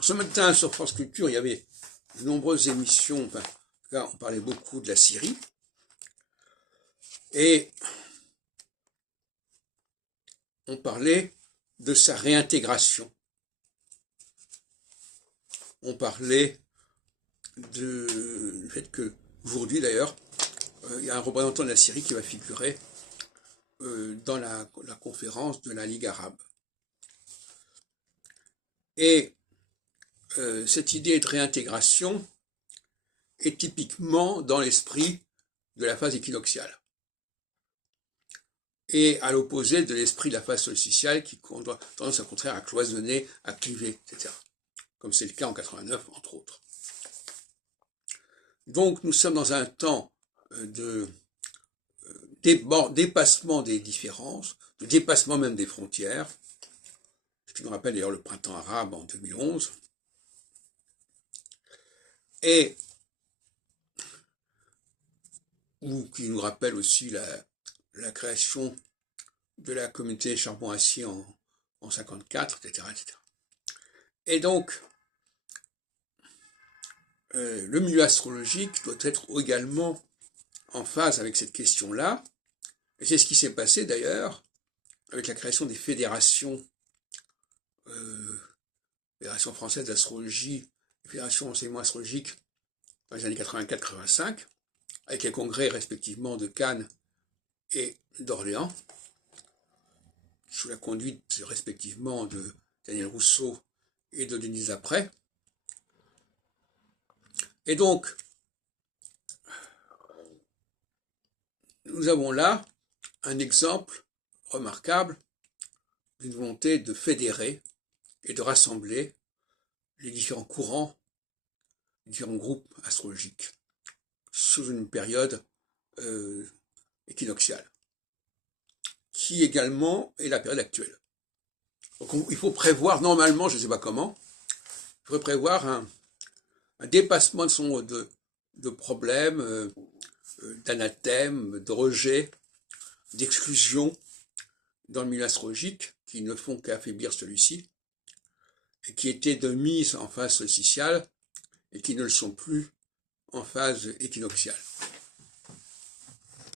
Ce matin, sur France Culture, il y avait de nombreuses émissions, enfin, en tout cas, on parlait beaucoup de la Syrie, et on parlait de sa réintégration. On parlait du fait que, aujourd'hui d'ailleurs, il y a un représentant de la Syrie qui va figurer dans la conférence de la Ligue arabe. Et cette idée de réintégration est typiquement dans l'esprit de la phase équinoxiale. Et à l'opposé de l'esprit de la phase solsticiale qui a tendance au contraire à cloisonner, à cliver, etc. Comme c'est le cas en 89, entre autres. Donc nous sommes dans un temps de dépassement des différences, de dépassement même des frontières, ce qui nous rappelle d'ailleurs le printemps arabe en 2011, et ou qui nous rappelle aussi la création de la communauté charbon-acier en 1954, etc., etc. Et donc, le milieu astrologique doit être également en phase avec cette question-là, et c'est ce qui s'est passé d'ailleurs avec la création des fédérations, Fédération française d'astrologie, Fédération d'enseignement astrologique dans les années 84-85, avec les congrès respectivement de Cannes et d'Orléans, sous la conduite respectivement de Daniel Rousseau et de Denise Après. Et donc, nous avons là un exemple remarquable d'une volonté de fédérer et de rassembler les différents courants, les différents groupes astrologiques sous une période équinoxiale, qui également est la période actuelle. Donc il faut prévoir, normalement, je ne sais pas comment, il faudrait prévoir un dépassement de problèmes, d'anathèmes, de rejets, d'exclusions dans le milieu astrologique, qui ne font qu'affaiblir celui-ci, et qui étaient de mise en phase solsticiale, et qui ne le sont plus en phase équinoxiale.